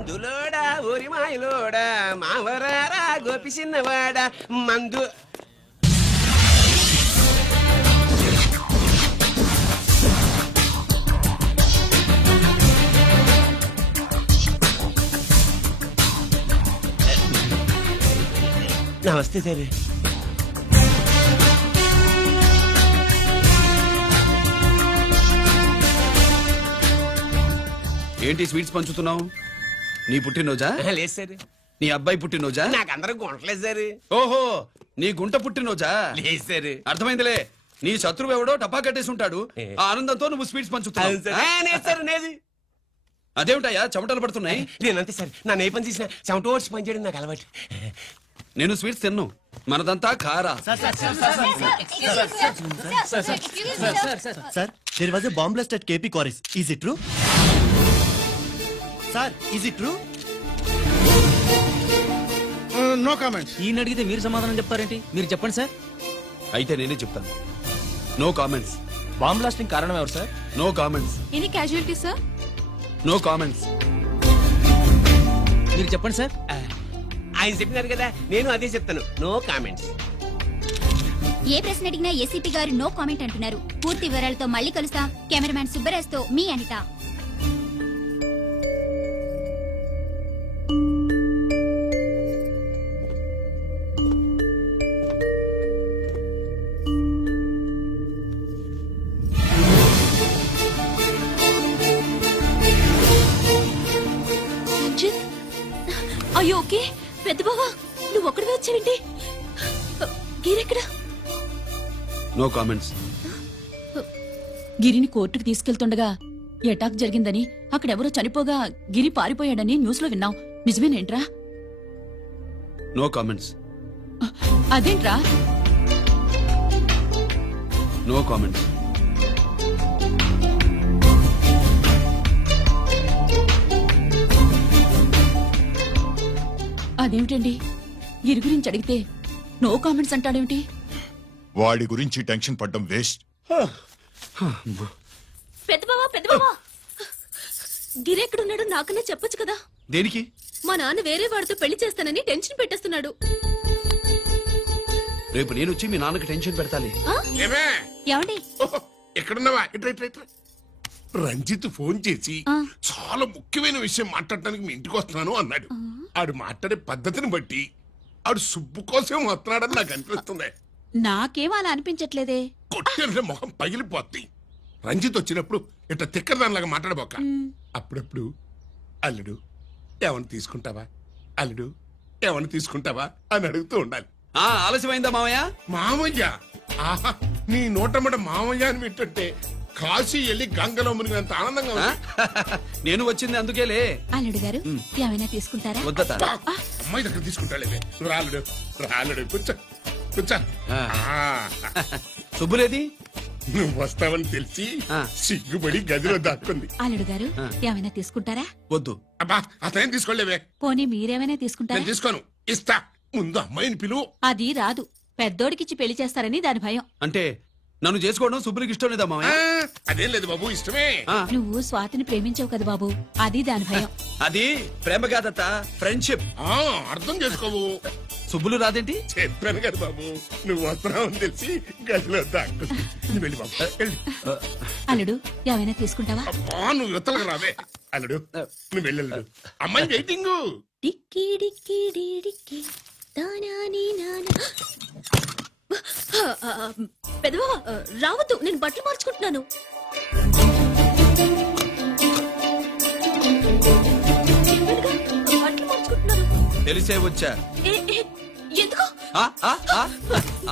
మందులోడా ఊరి మాయలోడా మావరారా గోపి చిన్నవాడా మందు నమస్తే సార్. ఏంటి స్వీట్స్ పంచుతున్నావు? నీ పుట్టినరోజా? లేదు సార్. నీ అబ్బాయి పుట్టినరోజా? నాకు అందరూ గుంటలేదు సార్. ఓహో, నీ గుంట పుట్టినరోజా? లేదు సార్. అర్థమైందిలే. నీ శత్రువు ఎవడో టపా కట్టేసి ఉంటాడు. ఆ ఆనందంతో నువ్వు స్వీట్స్ పంచుతున్నావు. అదేమిటయ్యా చెమటలు పడుతున్నాయి? నేనంతే సార్. నా ఏ పని చేసిన చెమట ఓడ్చి పని చేయడం నాకు అలవాటు. నేను స్వీట్స్ తిన్ను. మనదంతా కారా. Sir, there was a bomb blast at KP Quarries. Is it true? Sir, is it true? No comments. ఈయన అడిగితే మీరు సమాధానం చెప్తారేంటి? మీరు చెప్పండి సార్. అయితే నేనే చెప్తాను. No comments. బాంబ్ బ్లాస్టింగ్ కారణం ఎవరు sir? No comments. Any casualty sir? No comments. మీరు చెప్పండి సార్. ఆయన చెప్పినారు కదా, నేను అదే చెప్తాను. No comments. ఏ ప్రశ్న అడిగినా ఏసీపీ గారు నో కామెంట్ అంటున్నారు. పూర్తి వివరాలతో మళ్ళీ కలుస్తాం. కెమెరామ్యాన్ సుబ్బరాజ్ తో మీ అనిత. అయ్యో ఓకే. పెద్ద బావా, నువ్వు ఒక్కడివే వచ్చావేంటి? గిరెక్కడా? No comments. గిరిని కోర్టుకు తీసుకెళ్తుండగా అటాక్ జరిగిందని, అక్కడెవరో చనిపోగా గిరి పారిపోయాడని న్యూస్ లో విన్నాం. నిజమేనేంట్రా? No comments. అదేంట్రా? No comments. అదేమిటండి, గిరి గురించి అడిగితే నో కామెంట్స్ అంటాడేమిటి? వాడి గురించి టెన్షన్ పడ్డం వేస్ట్. పెద్ద బావా, గిరి ఎక్కడున్నాడు నాకన్నా చెప్పొచ్చు కదా. దేనికి? మా నాన్న వేరే వాడితో పెళ్లి చేస్తానని టెన్షన్ పెట్టేస్తున్నాడు. రేపు నేను వచ్చి మీ నాన్నకి టెన్షన్ పెడతాలి. ఏమండి? ఎక్కడున్నావా? రంజిత్ ఫోన్ చేసి చాలా ముఖ్యమైన విషయం మాట్లాడటానికి మీ ఇంటికి వస్తున్నాను అన్నాడు. ఆడు మాట్లాడే పద్ధతిని బట్టి ఆడు సుబ్బు కోసం వస్తున్నాడని నాకు అనిపిస్తుంది. నాకేం అలా అనిపించట్లేదే. కొట్టిన మొహం పగిలిపోద్ది. రంజిత్ వచ్చినప్పుడు ఇట్లా తిక్కదానిలాగా మాట్లాడబోక. అప్పుడప్పుడు అల్లుడు ఏమన్నా తీసుకుంటావా, అల్లుడు ఏమన్నా తీసుకుంటావా అని అడుగుతూ ఉండాలి. ఆలస్యమైందా మామయ్య? మామయ్య? ఆహా, నీ నోటమ్మట మామయ్య అని వింటుంటే కాశీ వెళ్ళి గంగలో మునిగినంత ఆనందంగా ఉంది. నేను వచ్చింది అందుకేలే. అల్లుడు గారు ఏమైనా తీసుకుంటారా? వద్దట. అమ్మాయి దగ్గర తీసుకుంటాలేవే. రాలుడు రాలుడు కూర్చో కూర్చో. సుబ్బులేది? నువ్వు వస్తావని తెలిసి సిగ్గుపడి గదిలో దాక్కుంది. అల్లుడు గారు ఏమైనా తీసుకుంటారా? వద్దు. అబ్బా, అతనేం తీసుకోలేవే. పోనీ మీరేమైనా తీసుకుంటారా? నేను తీసుకోను. ఇస్తా. ముందు అమ్మాయిని పిలువు. అది రాదు. పెద్దోడికిచ్చి పెళ్లి చేస్తారని దాని భయం. అంటే నన్ను చేసుకోవడం సుబ్బులకి ఇష్టం లేదా మామయ్య? అదేం లేదు బాబు, ఇష్టమే. నువ్వు స్వాతిని ప్రేమించావు కదా బాబు, అది దాని భయం. అది ప్రేమ కాదత్త, ఫ్రెండ్షిప్. అర్థం చేసుకోవు. సుబ్బులు రాదేంటి? చెప్పాను కదా బాబు, నువ్వు వస్తున్నావని తెలిసి గదిలో దాక్కుంది. నువ్వు వెళ్ళి బాబు వెళ్ళి. అల్లుడు ఏమైనా తీసుకుంటావా? అబ్బా, నువ్వు యువతలకు రావే. అల్లుడు నువ్వు వెళ్ళడు. అమ్మాయి వెయిటింగ్. డిక్కీ డిక్కీ డిక్కీ దానాని నానా. పెద్దవా రావద్దు, నేను బట్టలు మార్చుకుంటున్నాను. బట్టలు మార్చుకుంటున్నాను. తెలిసే వచ్చా. ఎందుకు?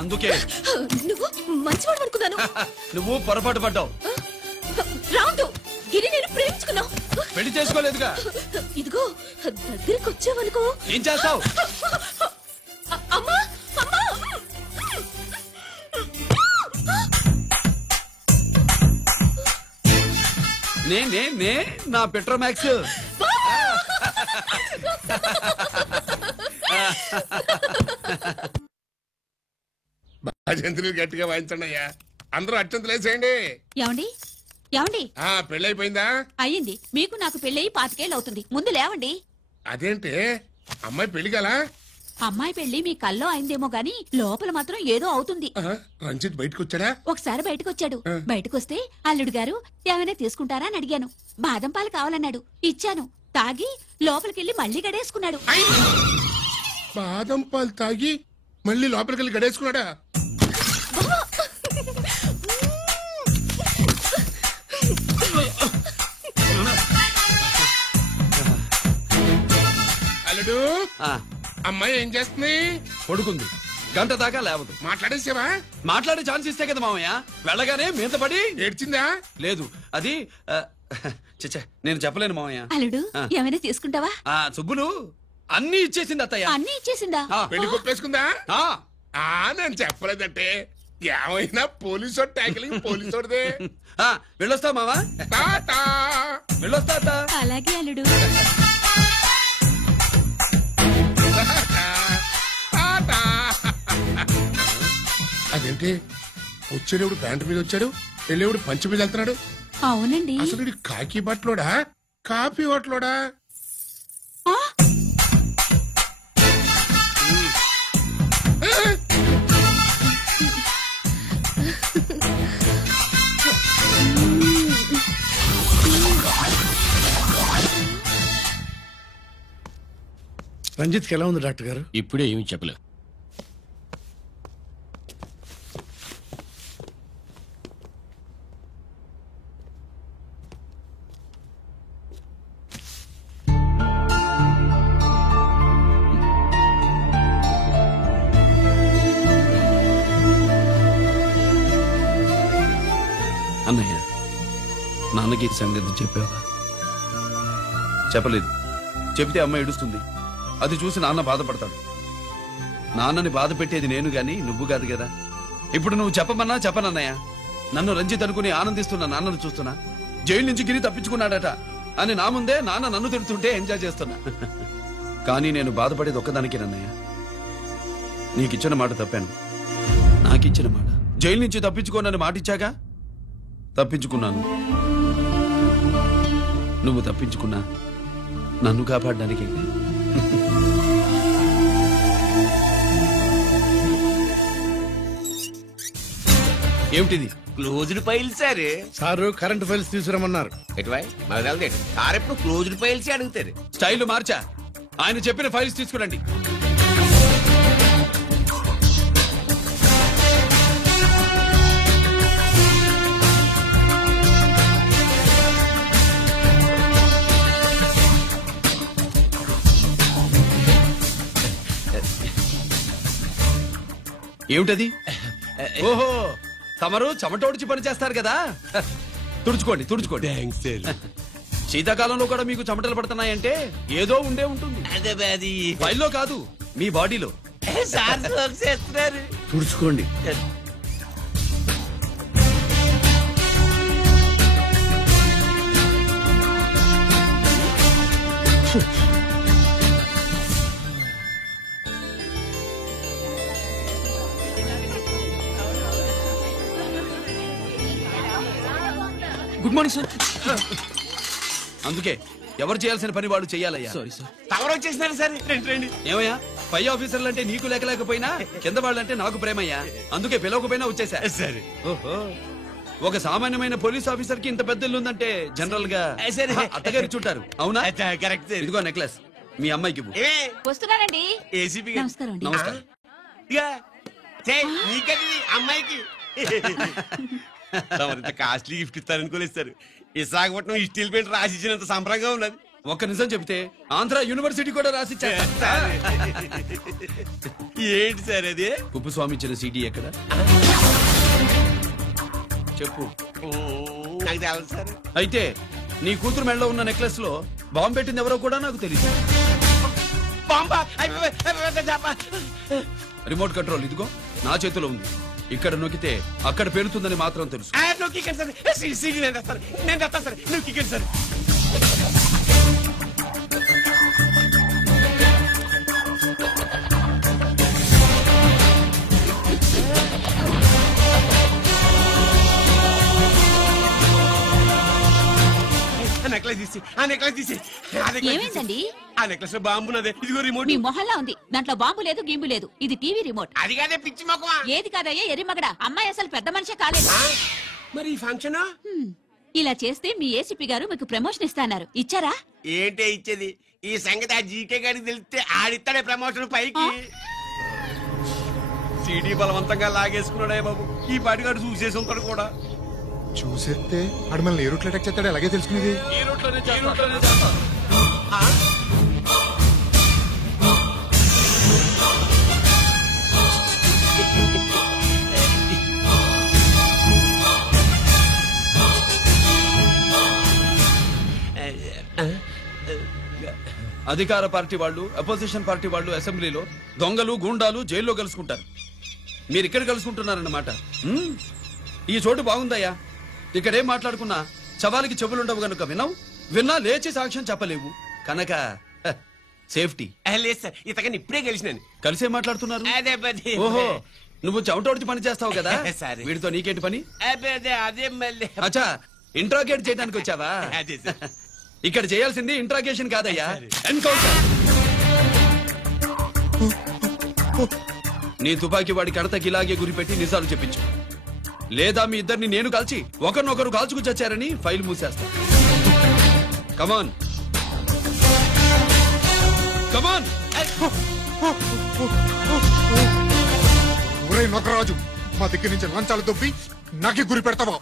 అందుకే. నువ్వు మంచివాడు అనుకున్నాను. నువ్వు పొరపాటు పడ్డావు. రావద్దు, గిరి నేను ప్రేమించుకున్నావు. పెళ్లి చేసుకోలేదుగా. ఇదిగో దగ్గరికి వచ్చావనుకో. ఏం చేస్తావు? అమ్మా అమ్మా. నే నా పెట్రోమాక్స్. భజంత్రులు గట్టిగా వాయించండి అయ్యా. అందరూ అత్యంతలు వేసేయండి. ఏమండి ఏమండి? పెళ్ళైపోయిందా? అయ్యింది. మీకు నాకు పెళ్ళయి 25 ఏళ్ళు అవుతుంది. ముందు లేవండి. అదేంటే అమ్మాయి పెళ్లి గల అమ్మాయి పెళ్లి మీ కల్లో అయిందేమో గాని లోపల మాత్రం ఏదో అవుతుంది. రంజిత్ బయటకు వచ్చాడా? ఒకసారి బయటకొచ్చాడు. బయటకొస్తే అల్లుడు గారు ఏమైనా తీసుకుంటారా అని అడిగాను. బాదం పాలు కావాలన్నాడు. ఇచ్చాను. తాగి లోపలికెళ్ళి మళ్ళీ గడేసుకున్నాడు. బాదం పాలు తాగి మళ్ళీ లోపలికి వెళ్ళి గడేసుకున్నాడా? అల్లుడు, అమ్మాయి ఏం చేస్తుంది? పడుకుంది. గంట దాకా లేవదు. మాట్లాడేసావా? మాట్లాడే ఛాన్స్ ఇస్తే కదా మామయ్య. వెళ్ళగానే మీద పడి ఏడ్చిందా? లేదు, అది చచ్చా నేను చెప్పలేను మామయ్య. అల్లుడు ఏమైనా తీసుకుంటావా? సుబ్బులు అన్ని ఇచ్చేసింది అత్తయ్య. అన్నీ ఇచ్చేసిందా? పెళ్లి కొప్పేసుకుందా? నేను చెప్పలేదంటే ఏమైనా పోలీసు ట్యాకిలింగ్ పోలీసోడిదే. వెళ్ళొస్తా మావా. వెళ్ళొస్తా అత్త. అలాగే అల్లుడు. అదేంటి వచ్చేటప్పుడు ప్యాంటు మీద వచ్చాడు, వెళ్ళేప్పుడు పంచి మీద వెళ్తున్నాడు? అవునండి. అసలు ఇది కాకి బట్టలోడా కాఫీ బట్టలోడా? రంజిత్కి ఎలా ఉంది డాక్టర్ గారు? ఇప్పుడే ఏమి చెప్పలే. అన్నయ్య, నాన్నకి ఈ సంగతి చెప్పావా? చెప్పలేదు. చెబితే అమ్మ ఏడుస్తుంది. అది చూసి నాన్న బాధపడతాడు. నాన్నని బాధ పెట్టేది నేను గాని నువ్వు కాదు కదా. ఇప్పుడు నువ్వు చెప్పమన్నా చెప్పనన్నయ్య. నన్ను రంజిత్ అనుకుని ఆనందిస్తున్న నాన్నను చూస్తున్నా. జైలు నుంచి గిరి తప్పించుకున్నాడట అని నా ముందే నాన్న నన్ను తిడుతుంటే ఎంజాయ్ చేస్తున్నా. కానీ నేను బాధపడేది ఒక్కదానికి నన్నయ్య. నీకిచ్చిన మాట తప్పాను. నాకిచ్చిన మాట జైలు నుంచి తప్పించుకోనని మాట ఇచ్చాగా, తప్పించుకున్నాను. నువ్వు తప్పించుకున్నా నన్ను కాపాడడానికి. ఏమిటిది? Closed file sir. Sir current files తీసుకురమ్మన్నారు. ఎటువై మాకు తెలదేంటి సార్ ఎప్పుడు క్లోజ్డ్ ఫైల్స్ అడుగుతారు. స్టైల్ మార్చా. ఆయన చెప్పిన ఫైల్స్ తీసుకురండి. ఏమిటది? ఓహో, తమరు చెమటోడిచి పని చేస్తారు కదా. తుడుచుకోండి తుడుచుకోండి. శీతాకాలంలో కూడా మీకు చెమటలు పడుతున్నాయంటే ఏదో ఉండే ఉంటుంది. అది ఫైల్లో కాదు, మీ బాడీలో. సార్ చేస్తున్నారు. తుడుచుకోండి. Good morning sir. అందుకే ఎవరు చేయాల్సిన పని వాళ్ళు చెయ్యాలయ్యా. Sorry sir. తమరు వచ్చేసినారు సార్. రండి. ఏమయ్యా, పై ఆఫీసర్లు అంటే నీకు లేకపోయినా కింద వాళ్ళంటే నాకు ప్రేమయ్యా. అందుకే పిలవకపోయినా వచ్చేసా. సరే. ఓహో, ఒక సామాన్యమైన పోలీస్ ఆఫీసర్ కి ఇంత పెద్ద ఇల్లు ఉందంటే జనరల్ గా సరే. అత్తగారు చుట్టారు. అవునా? కరెక్ట్. ఇదిగో నెక్లెస్ మీ అమ్మాయికి ఇవ్వు. వస్తున్నానండి. ఏసీపీ నమస్కారం అండి. నమస్కారం. నీకది అమ్మాయికి తమరింత కాస్ట్లీ గిఫ్ట్ ఇస్తారనుకోలేదు సార్. విశాఖపట్నం స్టీల్ పెయింట్ రాసి ఇచ్చినంత సంబరంగా ఉన్నది. ఒక్క నిజం చెబితే ఆంధ్ర యూనివర్సిటీ కూడా రాసిచ్చా. ఏంటి సార్ అది? కుప్పస్వామి ఇచ్చిన సీడీ ఎక్కడ చెప్పు. నాకు తెలదు సార్. అయితే నీ కూతురు మెడలో ఉన్న నెక్లెస్ లో బాంబు పెట్టింది ఎవరో కూడా నాకు తెలియదు. రిమోట్ కంట్రోల్ ఇదిగో నా చేతిలో ఉంది. ఇక్కడ నొక్కితే అక్కడ పేరుతుందని మాత్రం తెలుసు. నేను తెస్తాను సార్. నువ్వు కిక్కండి సార్. నెక్లెస్ తీసి ఆ నెక్లెస్ తీసి ఏమైందండి? ఆ నెక్లెస్ లో బాంబు ఉన్నదే, ఇదిగో రిమోట్. మీ మొహల్లా ఉంది, దాంట్లో బాంబు లేదు గింబు లేదు. ఇది టీవీ రిమోట్. అది కాదే పిచ్చి మొక్కవా. ఏది కాదయ్యా ఎరిమగడ, అమ్మాయి అసలు పెద్ద మనిషే కాలేదు. మరి ఈ ఫంక్షన్ ఇలా చేస్తే మీ ఏసీపీ గారు మీకు ప్రమోషన్ ఇస్తాన్నారు, ఇచ్చారా? ఏంటే ఇచ్చేది? ఈ సంగతి ఆ జీకే గారికి తెలిస్తే ఆడిస్తాడే ప్రమోషన్ పైకి. సిటీ బలవంతంగా లాగేసుకున్నాడే బాబు. ఈ పాటిగాడు చూసేసి ఉంటాడు కూడా. చూసేస్తే ఆడు మనల్ని ఏ రూట్లో అటాక్ చేస్తాడు ఎలాగే తెలుసుకునేది. ఈ రూట్లోనే చేస్తా. అధికార పార్టీ వాళ్ళు, అపోజిషన్ పార్టీ వాళ్ళు అసెంబ్లీలో, దొంగలు గూండాలు జైల్లో కలుసుకుంటారు. మీరు ఇక్కడ కలుసుకుంటున్నారన్నమాట. ఈ చోటు బాగుందయ్యా. ఇక్కడేం మాట్లాడుకున్నా శవాలకి చెవులుండవు గనుక విన్నా లేచి సాక్ష్యం చెప్పలేవు కనుక సేఫ్టీ. లేదు సార్, ఇతగాని ఇప్పుడే కలిసినాను. కలిసే మాట్లాడుతున్నారు. అదే పది. ఓహో, నువ్వు చెమటోడిచి పని చేస్తావు కదా. సరే. వీడితో నీకేంటి పని? అదే మళ్ళీ. అచ్చా, ఇంట్రాగేట్ చేయడానికి వచ్చావా? అదే సార్. ఇక్కడ చేయాల్సింది ఇంట్రాగేషన్ కాదయ్యా, ఎన్కౌంటర్. నీ తుపాకీ వాడి కడతకి ఇలాగే గురిపెట్టి నిజాలు చెప్పించు, లేదా మీ ఇద్దరిని నేను కాల్చి ఒకరినొకరు కాల్చుకు చచ్చారని ఫైల్ మూసేస్తా. కమాన్ కమాన్. ఊరే నొకరాజు, మా దగ్గర నుంచి లంచాలు దొబ్బి నాకే గురి పెడతావా?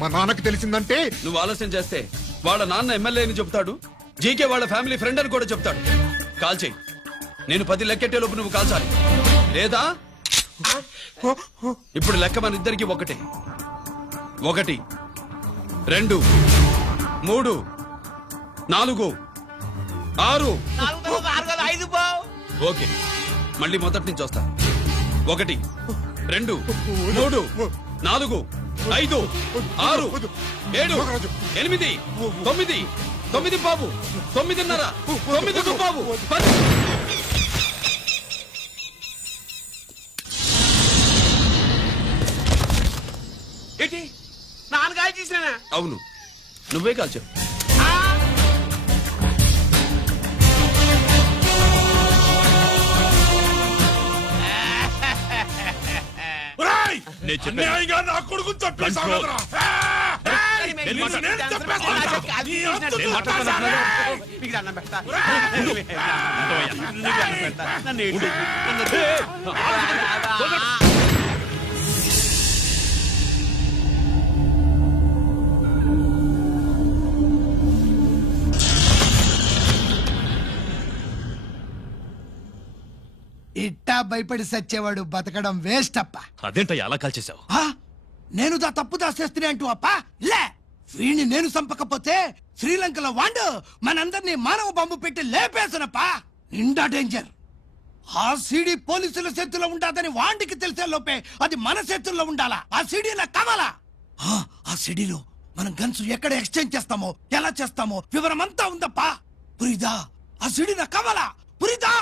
మా నాన్నకి తెలిసిందంటే నువ్వు ఆలస్యం చేస్తే వాళ్ళ నాన్న ఎమ్మెల్యే అని చెప్తాడు, జీకే వాళ్ళ ఫ్యామిలీ ఫ్రెండ్ అని కూడా చెప్తాడు. కాల్ చేయి. నేను 10 లెక్కెట్టే లోపు నువ్వు కాల్చాలి, లేదా ఇప్పుడు లెక్క మన ఇద్దరికి ఒకటే. 1 2 3 4 6. ఓకే, మళ్ళీ మొదటి నుంచి వస్తా. 1 2 3 4 5 6 7 8 9 9 బాబు 9:30 9 బాబు 10. ఏంటి నాన్నగారు చేసినా? అవును, నువ్వే కాల్చావు. నా కొడుకు చంపేశావురా. ఇట్టా భయపడి సచ్చేవాడు బతకడం వేస్ట్ అప్ప. అదేంటయ్యా అలా కాల్చేశావు? నేను దా తప్పు దాచేస్తున్నా అంటూ అప్ప లే. వీణ్ణి నేను చంపకపోతే శ్రీలంకలో వాండు మనందరినీ మానవ బాంబు పెట్టి లేపేసనప్ప. నిండా డేంజర్. ఆ సీడీ పోలీసుల చేతుల్లో ఉండాదని వాండికి తెలిసే లోపే అది మన చేతుల్లో ఉండాలా. ఆ సీడీలో కావాలా. ఆ సీడీలో మనం గన్స్ ఎక్కడ ఎక్స్చేంజ్ చేస్తామో, ఎలా చేస్తామో వివరం అంతా ఉందప్పా. పురిదా, ఆ సీడీలో కావాలా. పురిదా.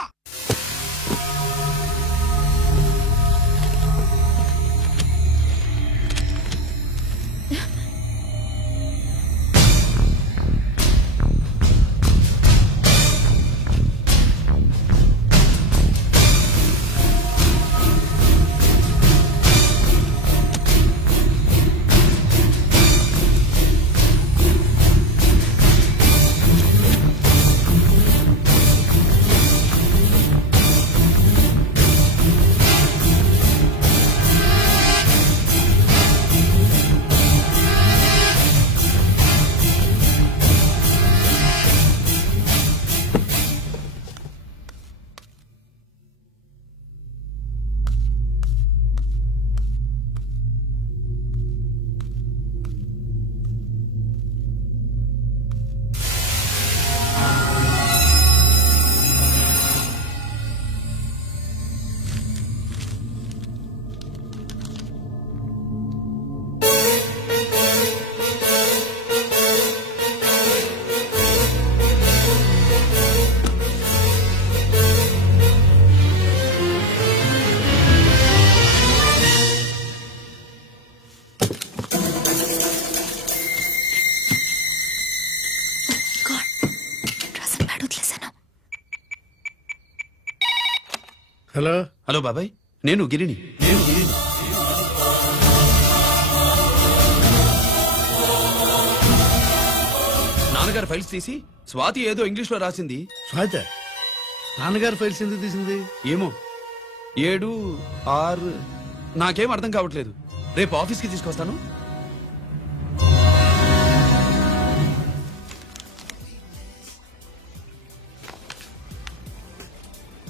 హలో హలో బాబాయ్, నేను గిరిని. నాన్నగారు ఫైల్స్ తీసి స్వాతి ఏదో ఇంగ్లీష్ లో రాసింది. స్వాతి నాన్నగారు ఫైల్స్ ఎందుకు తీసింది? ఏమో 7, 6 నాకేం అర్థం కావట్లేదు. రేపు ఆఫీస్కి తీసుకొస్తాను.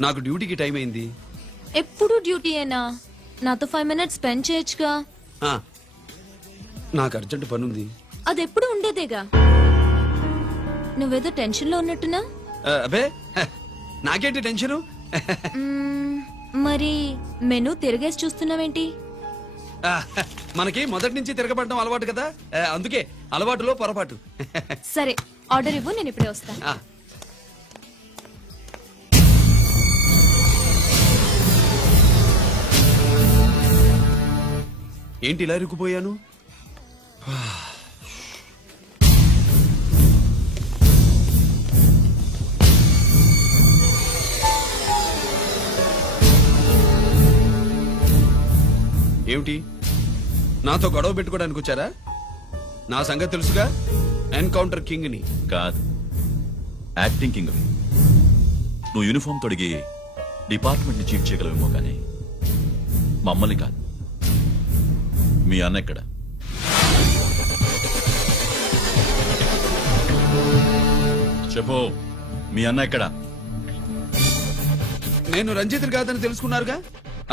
నాకు డ్యూటీకి టైం అయింది. ఎప్పుడు డ్యూటీయేనా? నాతో 5 minutes స్పెండ్ చేయొచ్చుగా. నాకు అర్జెంట్ పనుంది. అది ఎప్పుడు ఉండేదేగా. నువ్వేదో టెన్షన్ లో ఉన్నట్టున్నా? అబే నాకేంటి టెన్షను? మరి మెనూ తిరగేసి చూస్తున్నావేంటి? మనకి మొదటి నుంచి తిరగబడడం అలవాటు కదా, అందుకే అలవాటులో పొరపాటు. సరే ఆర్డర్ ఇవ్వు, నేను ఇప్పుడే వస్తాను. ఏంటి ఇలా ఇరుక్కుపోయాను? ఏమిటి, నాతో గొడవ పెట్టుకోవడానికి వచ్చారా? నా సంగతి తెలుసుగా, ఎన్కౌంటర్ కింగ్ ని. కాదు, యాక్టింగ్ కింగ్. నువ్వు యూనిఫామ్ తొడిగి డిపార్ట్మెంట్ ని చీట్ చేయగలవేమో కానీ మమ్మల్ని కాదు. మీ అన్న ఎక్కడ? చెప్పు, మీ అన్న ఎక్కడ? నేను రంజిత్ కాదని తెలుసుకున్నారుగా,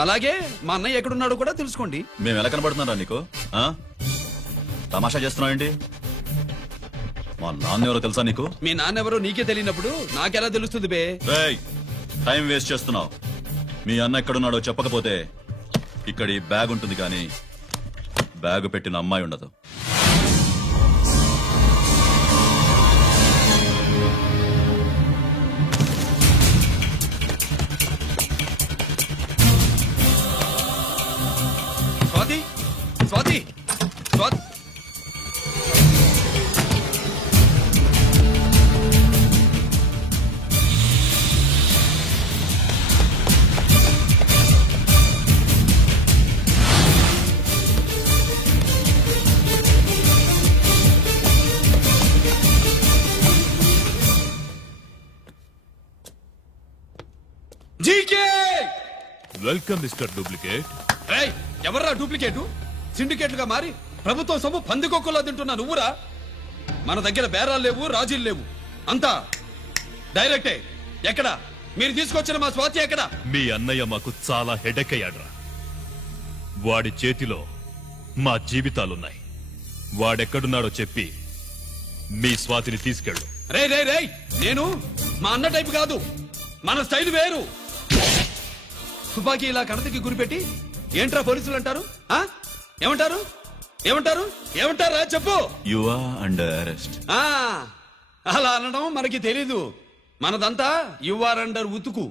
అలాగే మా అన్నయ్య ఎక్కడున్నాడో కూడా తెలుసుకోండి. మేము ఎలా కనబడుతున్నారా నీకు? తమాషా చేస్తున్నావేంటి? మా నాన్న ఎవరో తెలుసా నీకు? మీ నాన్నెవరో నీకే తెలియనప్పుడు నాకెలా తెలుస్తుంది బే? టైం వేస్ట్ చేస్తున్నావు. మీ అన్న ఎక్కడున్నాడో చెప్పకపోతే ఇక్కడ ఈ బ్యాగ్ ఉంటుంది కానీ బ్యాగ్ పెట్టిన అమ్మాయి ఉండదు. Swathi, Swathi, Swathi. GK welcome mister duplicate. ఎవర్రా డూప్లికేటు? సిండికేట్లుగా మారి ప్రభుత్వం సొమ్ము పందికొక్కులా తింటున్నా నువ్వురా? మన దగ్గర బేరాలు లేవు, రాజీలు లేవు, అంతా డైరెక్టే. ఎక్కడ మీరు తీసుకొచ్చిన మా స్వాతి ఎక్కడ? మీ అన్నయ్య మాకు చాలా హెడెక్ అయ్యాడ్రా. వాడి చేతిలో మా జీవితాలున్నాయి. వాడెక్కడున్నాడో చెప్పి మీ స్వాతిని తీసుకెళ్ళు. రే రే రే, నేను మా అన్న టైపు కాదు, మన స్టైల్ వేరు. తుపాకీ ఇలా కణతికి గురిపెట్టి ఏంట్రా పోలీసులు అంటారు? ఏమంటారు? ఏమంటారు? ఏమంటారా చెప్పు. You are under arrest. అలా అనడం మనకి తెలీదు. మనదంతా యు ఆర్ అండర్ ఉతుకు.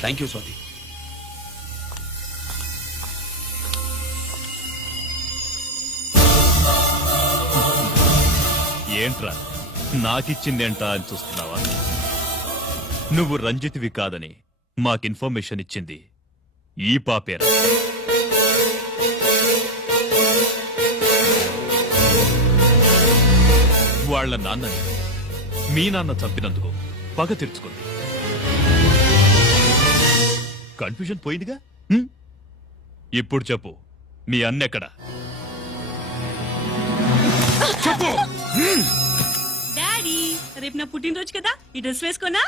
Thank you Swathi. ఏంట్రా నాకిచ్చిందేంటా అని చూస్తున్నావా? నువ్వు రంజిత్వి కాదని మాకు ఇన్ఫర్మేషన్ ఇచ్చింది ఈ పాపేరా. వాళ్ల నాన్నని మీ నాన్న చంపినందుకు పగ తీర్చుకుంది. కన్ఫ్యూజన్ పోయిందిగా. ఇప్పుడు చెప్పు, మీ అన్నెక్కడా? చెప్పు. డాడీ, రేపు నా పుట్టినరోజు కదా, ఈ డ్రెస్ వేసుకోనా?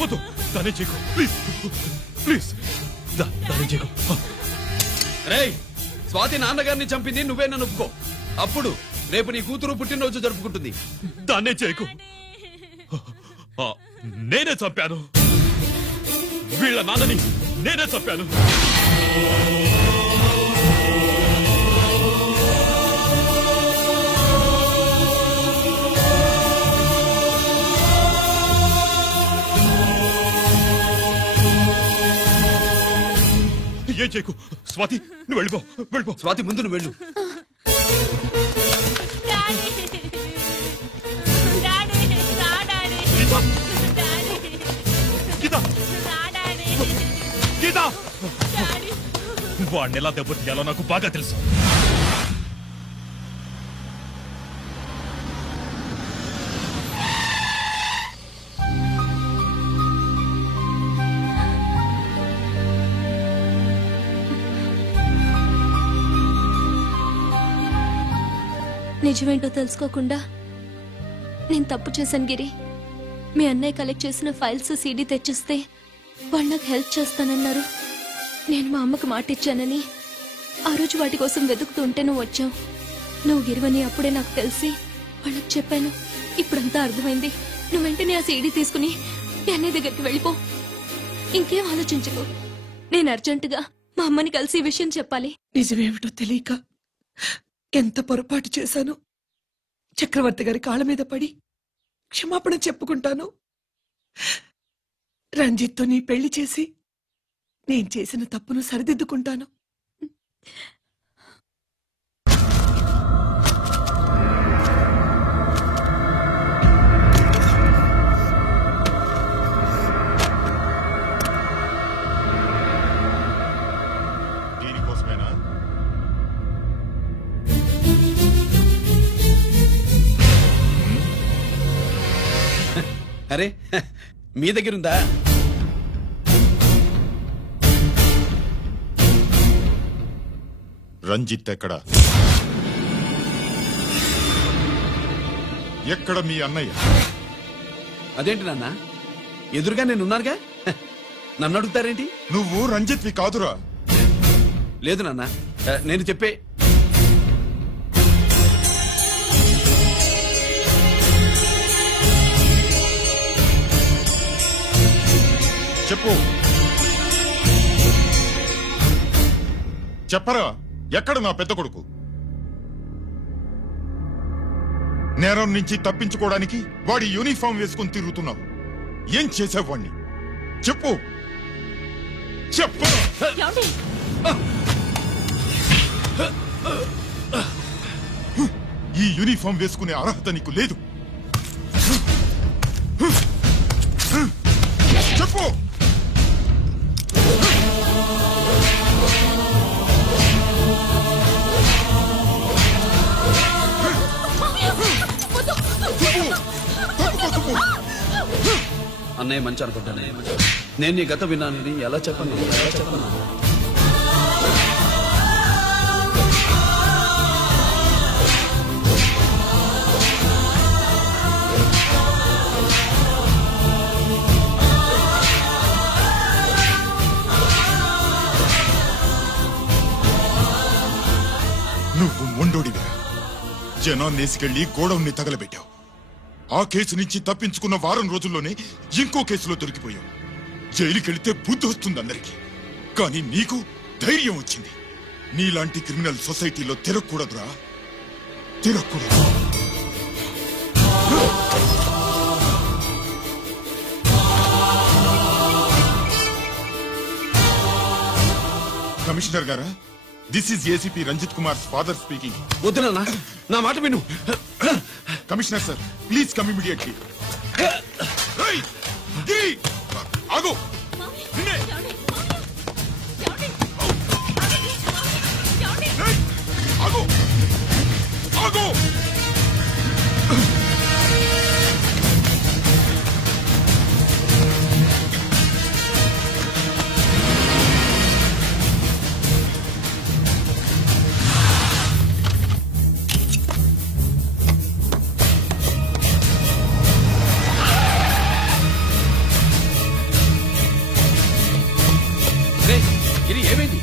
వద్దు దానే చేయకు ప్లీజ్ ప్లీజ్ దానే చేయకు. రేయ్, స్వాతి నాన్నగారిని చంపింది నువ్వే నన్ను ఒప్పుకో. అప్పుడు రేపు నీ కూతురు పుట్టినరోజు జరుపుకుంటుంది. దాన్నే చేయకు. నేనే చంపాను, వీళ్ళ నాన్నని నేనే చంపాను. ఏం చేయకు. స్వాతి నువ్వు వెళ్ళిపో, వెళ్ళిపో. స్వాతి ముందు నువ్వు వెళ్ళు. వాడిని ఎలా దెబ్బతీయాలో నాకు బాగా తెలుసు. నిజమేంటో తెలుసుకోకుండా నేను తప్పు చేశాను గిరి. మీ అన్నయ్య కలెక్ట్ చేసిన ఫైల్స్ సీడీ తెచ్చిస్తే వాళ్ళు నాకు హెల్ప్ చేస్తానన్నారు. నేను మా అమ్మకు మాట ఇచ్చానని ఆ రోజు వాటి కోసం వెతుకుతూ ఉంటే నువ్వు వచ్చావు. నువ్వు గిరివని అప్పుడే నాకు తెలిసి వాళ్ళకి చెప్పాను. ఇప్పుడంతా అర్థమైంది. నువ్వు వెంటనే ఆ సీడీ తీసుకుని మీ అన్నయ్య దగ్గరికి వెళ్ళిపో. ఇంకేం ఆలోచించకు. నేను అర్జెంటుగా మా అమ్మని కలిసి ఈ విషయం చెప్పాలి. నిజమేమిటో తెలియక ఎంత పొరపాటు చేశాను. చక్రవర్తి గారి కాళ్ళ మీద పడి క్షమాపణ చెప్పుకుంటాను. రంజిత్తో నీ పెళ్లి చేసి నేను చేసిన తప్పును సరిదిద్దుకుంటాను. దీనికోసమేనా? అరే, మీ దగ్గరుందా? రంజిత్ ఎక్కడ? ఎక్కడ మీ అన్నయ్య? అదేంటి నాన్న, ఎదురుగా నేనున్నానుగా, నన్ను అడుగుతారేంటి? నువ్వు రంజిత్వి కాదురా. లేదు నాన్న, నేను చెప్పే. చెప్పు, చెప్పరా, ఎక్కడ నా పెద్ద కొడుకు? నేరం నుంచి తప్పించుకోవడానికి వాడి యూనిఫామ్ వేసుకుని తిరుగుతున్నావు. ఏం చేసావు వాణ్ణి? చెప్పు, చెప్పు. ఈ యూనిఫామ్ వేసుకునే అర్హత నీకు లేదు. చెప్పు. అన్నయ్య మంచి అనుకుంటానే. నేను నీ గత విన్నానని ఎలా చెప్పను? నువ్వు మొండోడిగా జనాన్నేసుకెళ్లి గోడౌన్ని తగలబెట్టావు. ఆ కేసు నుంచి తప్పించుకున్న వారం రోజుల్లోనే ఇంకో కేసులో దొరికిపోయావు. జైలుకెళ్తే బుద్ధి వస్తుంది అందరికీ, కానీ నీకు ధైర్యం వచ్చింది. నీలాంటి క్రిమినల్ సొసైటీలో తిరగకూడదురా, తిరగకూడదు. కమిషనర్ గారా, this is ACP Ranjith Kumar father speaking. వద్దునా, నా మాట విను. Commissioner sir, please come immediately. ఆగు. ఆగు. ఆగు. గిరి ఏమైంది?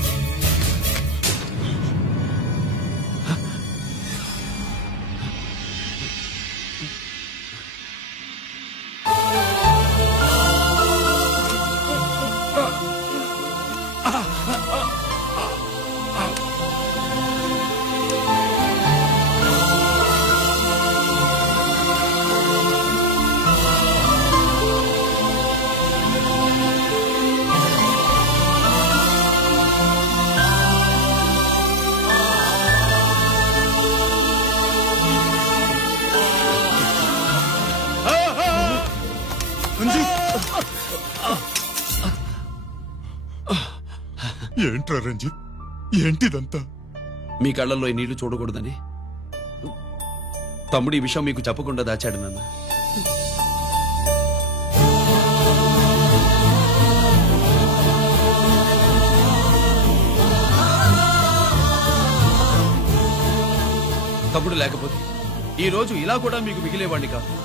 ఏంట్రా రంజిత్, ఏంటిదంతా? మీ కళ్ళల్లో ఈ నీళ్లు చూడకూడదని తమ్ముడు ఈ విషయం మీకు చెప్పకుండా దాచాడు నాన్న. తమ్ముడు లేకపోతే ఈ రోజు ఇలా కూడా మీకు మిగిలేవాడిని కాదు.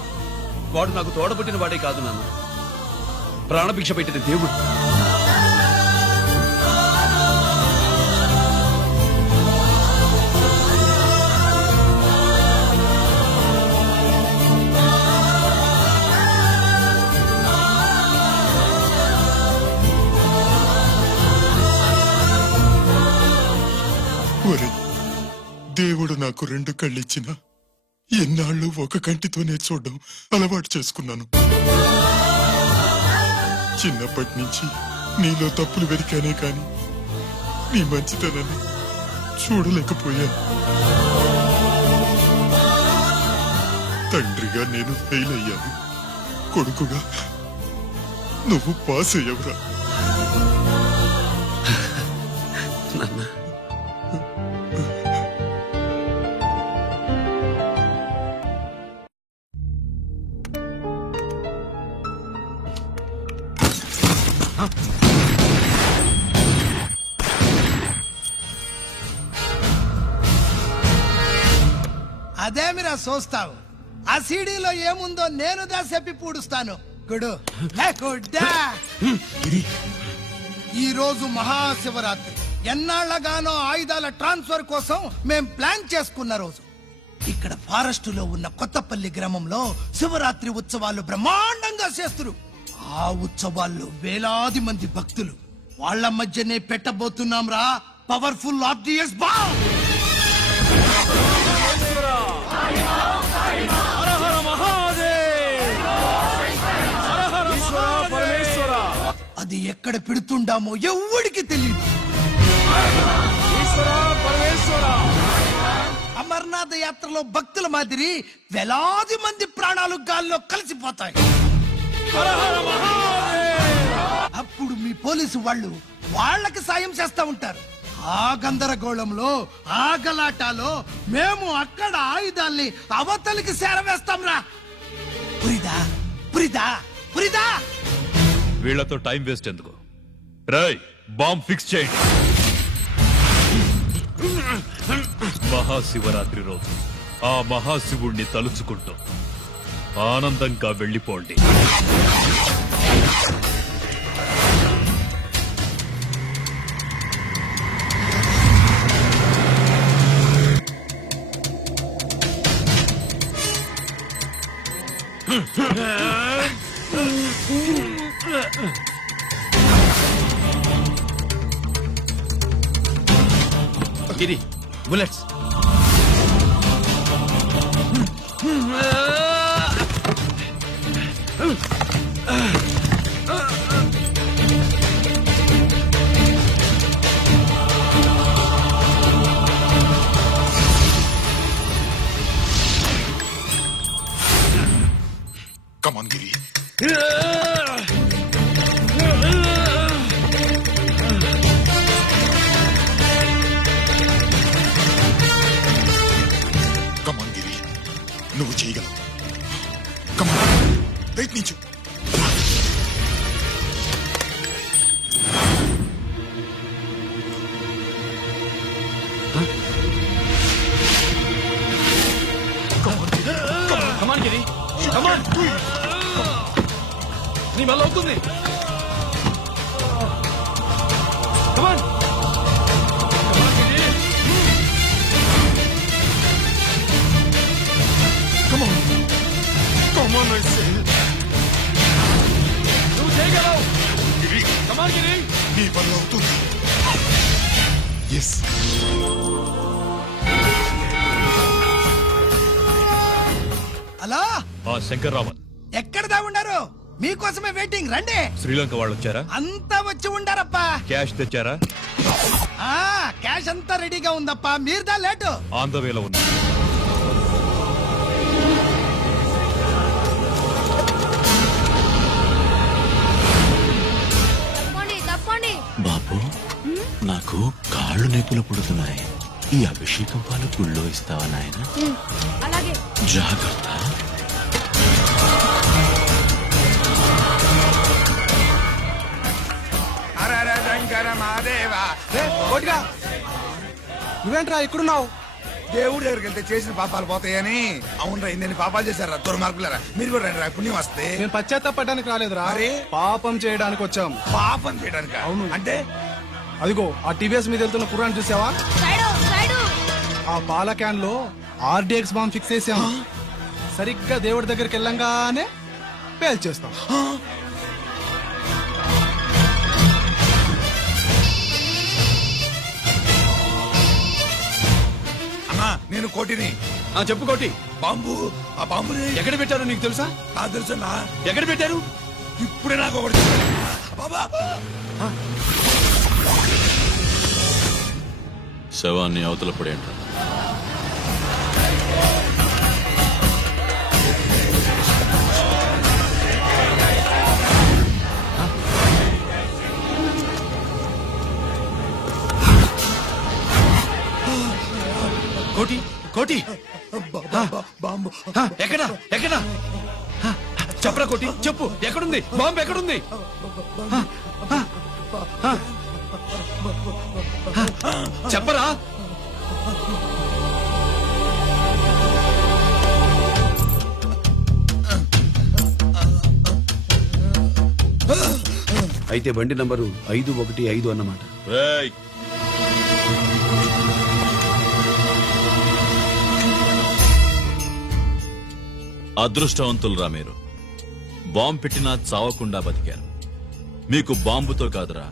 వాడు నాకు తోడబుట్టిన వాడే కాదు నాన్న, ప్రాణభిక్ష పెట్టిన దేవుడు. ఒరే, దేవుడు నాకు 2 కళ్ళిచ్చినా ఎన్నాళ్ళు ఒక కంటితోనే చూడడం అలవాటు చేసుకున్నాను. చిన్నప్పటి నుంచి నీలో తప్పులు వెతికానే కాని నీ మంచితనాన్ని చూడలేకపోయాను. తండ్రిగా నేను ఫెయిల్ అయ్యాను, కొడుకుగా నువ్వు పాస్ అయ్యవురా. అదేమిరా చూస్తావు? ఆ సీడీలో ఏముందో నేను చెప్పి పూడుస్తాను. గుడు గుడ్డా. ఈ రోజు మహాశివరాత్రి. ఎన్నాళ్లగానో ఆయుధాల ట్రాన్స్ఫర్ కోసం మేం ప్లాన్ చేసుకున్న రోజు. ఇక్కడ ఫారెస్ట్ లో ఉన్న కొత్తపల్లి గ్రామంలో శివరాత్రి ఉత్సవాలు బ్రహ్మాండంగా చేస్తున్నారు. ఆ ఉత్సవాల్లో వేలాది మంది భక్తులు. వాళ్ళ మధ్యనే పెట్టబోతున్నాం రా పవర్ఫుల్ ఆర్డిఎస్ బాంబ్. అది ఎక్కడ పెడుతుండామో ఎవ్వడికి తెలియదు. అమర్నాథ్ యాత్రలో భక్తుల మాదిరి వేలాది మంది ప్రాణాలు గాల్లో కలిసిపోతాయి. అప్పుడు మీ పోలీసు వాళ్ళు వాళ్ళకి సాయం చేస్తా ఉంటారు. ఆ గందరగోళంలో ఆ గలాటాలో మేము అక్కడ ఆయుధాల్ని అవతలికి చేరవేస్తాం రా. పురిదా పురిదా పురిదా. వీళ్లతో టైం వేస్ట్ ఎందుకు? రాయ్, బాంబ్ ఫిక్స్ చేయండి. మహాశివరాత్రి రోజు ఆ మహాశివుణ్ణి తలుచుకుంటూ ఆనందంగా వెళ్ళిపోండి. గిరి, bullets. Come on, Giri. Come on, Giri. నువ్వు చేయగలవు. Come on. ప్రయత్నించు. నీ వల్ల అవుతుంది. ఎస్. హలో శంకర్రామన్ ఎక్కడ దాగుండారు? మీకోసమే వెయిటింగ్, రండి. శ్రీలంక వాళ్ళు వచ్చారా? అంతా వచ్చి ఉండారప్పా. క్యాష్ తెచ్చారా? క్యాష్ అంతా రెడీగా ఉందప్పా, మీరుదా లేటు. ఆన్ ద వేలో ఉంది. బాబు, నాకు కాళ్ళు నొప్పులు పుడుతున్నాయి. ఈ అభిషేకం పాలు గుళ్ళో ఇస్తావా నాయన? అలాగే. జాగ్రత్త. నువ్వేంట్రా ఇక్కడున్నావు? దేవుడి దగ్గరికి వెళ్తే చేసిన పాపాలు పోతాయని. అవునరా, ఇన్ని పాపాలు చేశారా దుర్మార్గులరా. మీరు కూడా రండి, పుణ్యం వస్తే. నేను పశ్చాత్తాపడడానికి రాలేదురా, పాపం చేయడానికి వచ్చాం. పాపం చేయడానికి? అవును. అంటే అదిగో ఆ టీవీఎస్ మీద వెళ్తున్న కుర్రాన్ని చూసావా? ఆ పాల క్యాన్ లో ఆర్డీఎక్స్ బాంబ్ ఫిక్స్ చేసాం. సరిగ్గా దేవుడి దగ్గరికి వెళ్ళంగానే పేల్చేస్తాం. అన్నా, నేను కోటిని. చెప్పు కోటి. బాంబు, ఆ బాంబుని ఎక్కడ పెట్టారో నీకు తెలుసా? నాకు తెలుసన్నా. ఎక్కడ పెట్టారు? ఇప్పుడే నాకు ఒకటి బాబా. శవాన్ని అవతల పడేంట. కోటి, కోటి, బాంబు ఎక్కడా ఎక్కడా? చెప్పరా కోటి, చెప్పు, ఎక్కడుంది బాంబు? ఎక్కడుంది? చెప్పరా. అయితే బండి నంబరు 515 అన్నమాట. అదృష్టవంతులురా మీరు. బాంబు పెట్టినా చావకుండా బతికారు. మీకు బాంబుతో కాదురా,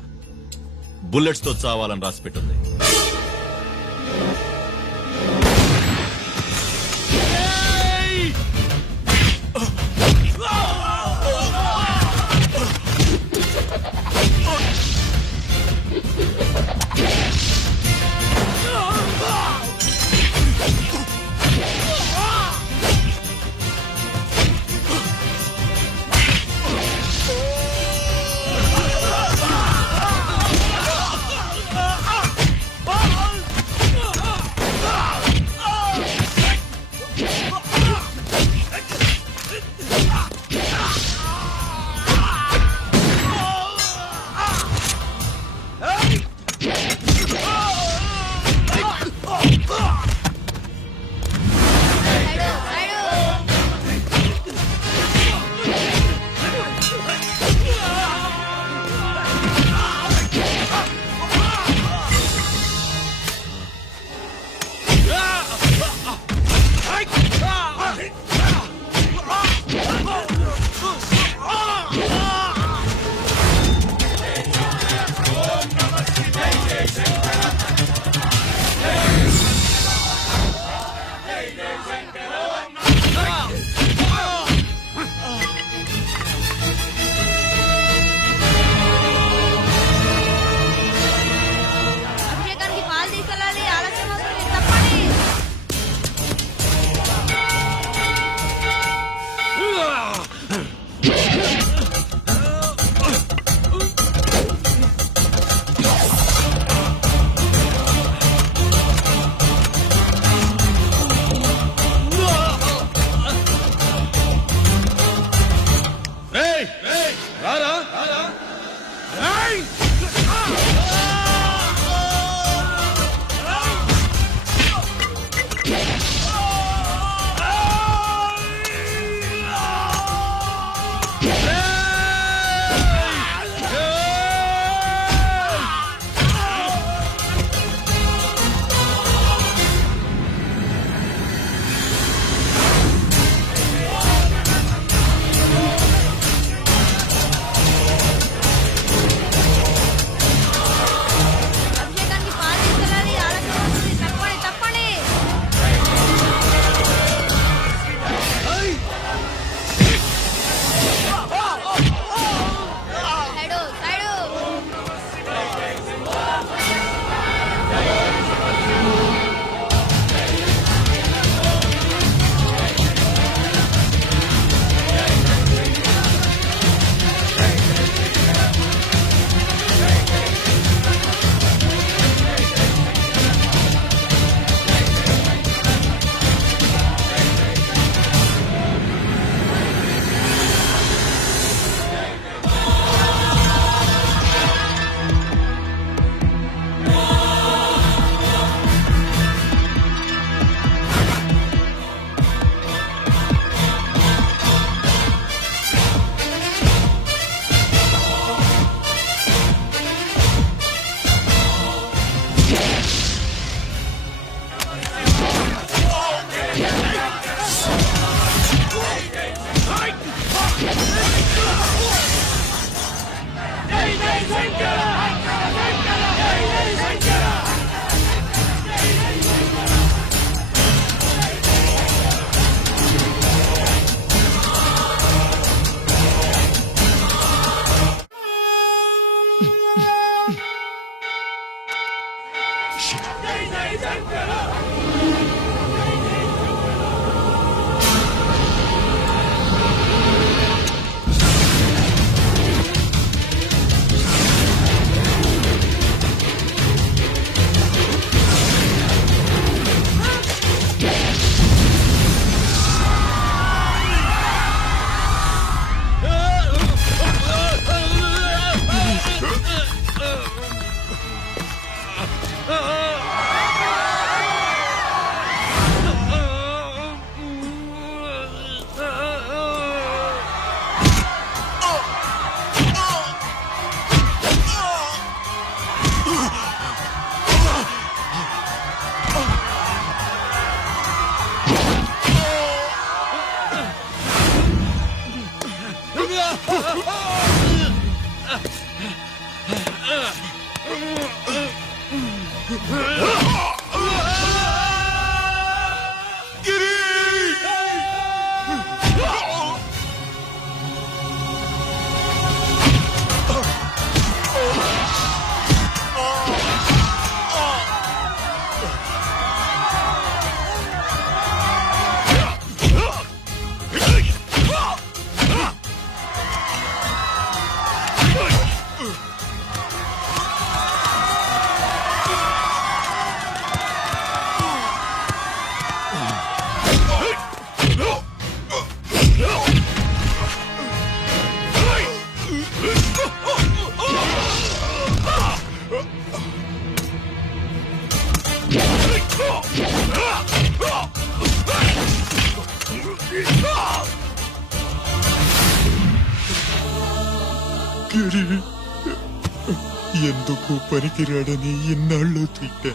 బుల్లెట్స్ తో చావాలని రాసి పెట్టింది. గిరి ఎందుకు పనికిరాడని ఇన్నాళ్ళు తిట్టా.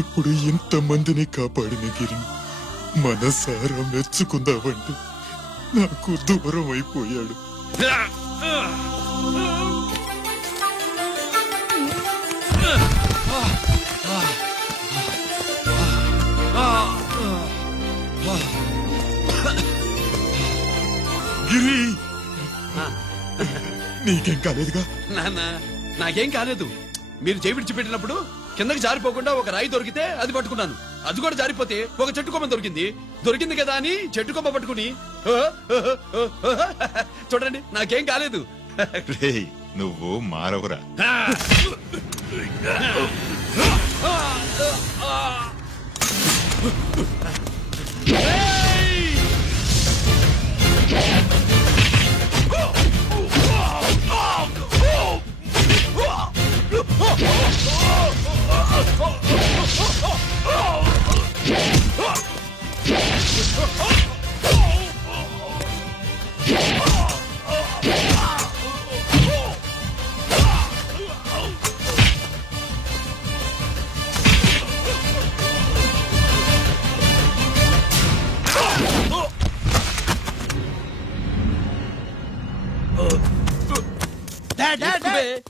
ఇప్పుడు ఇంతమందిని కాపాడిన గిరి మనసారా మెచ్చుకుందామంటే నాకు దూరం అయిపోయాడు. గిరి నీకేం కాలేదుగా? నాన్న నాకేం కాలేదు. మీరు చేయి విడిచిపెట్టినప్పుడు కిందకి జారిపోకుండా ఒక రాయి దొరికితే అది పట్టుకున్నాను. అది కూడా జారిపోతే ఒక చెట్టు కొమ్మ దొరికింది కదా అని చెట్టు కొమ్మ పట్టుకుని చూడండి నాకేం కాలేదు. నువ్వు మారవురా.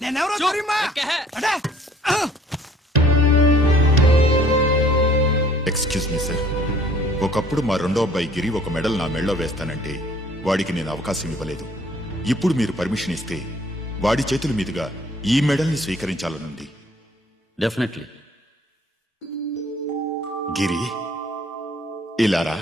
నేనెవరో తెలియమా? ఎక్స్క్యూజ్ మీ సార్, ఒకప్పుడు మా రెండో అబ్బాయి గిరి ఒక మెడల్ నా మెడలో వేస్తానంటే వాడికి నేను అవకాశం ఇవ్వలేదు. ఇప్పుడు మీరు పర్మిషన్ ఇస్తే వాడి చేతుల మీదుగా ఈ మెడల్ని స్వీకరించాలనుంది. డెఫినెట్లీ. గిరి ఇలారా.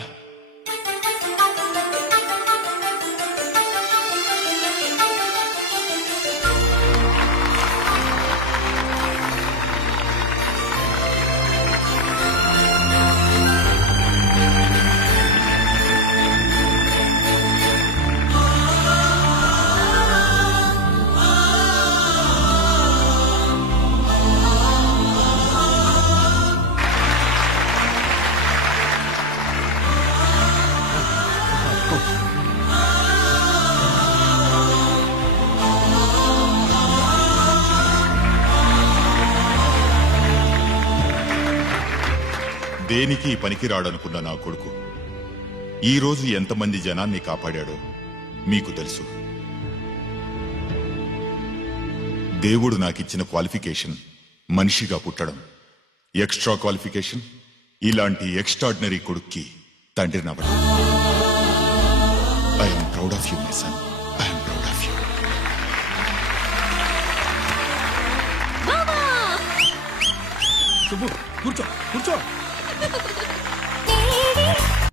దేనికి పనికిరాడనుకున్న నా కొడుకు ఈ రోజు ఎంతమంది జనాన్ని కాపాడాడో మీకు తెలుసు. దేవుడు నాకిచ్చిన క్వాలిఫికేషన్ మనిషిగా పుట్టడం, ఎక్స్ట్రా క్వాలిఫికేషన్ ఇలాంటి ఎక్స్ట్రాడినరీ కొడుక్కి తండ్రినవ్వడం. I'm proud of you my son. I'm proud of you. కూర్చో కూర్చో.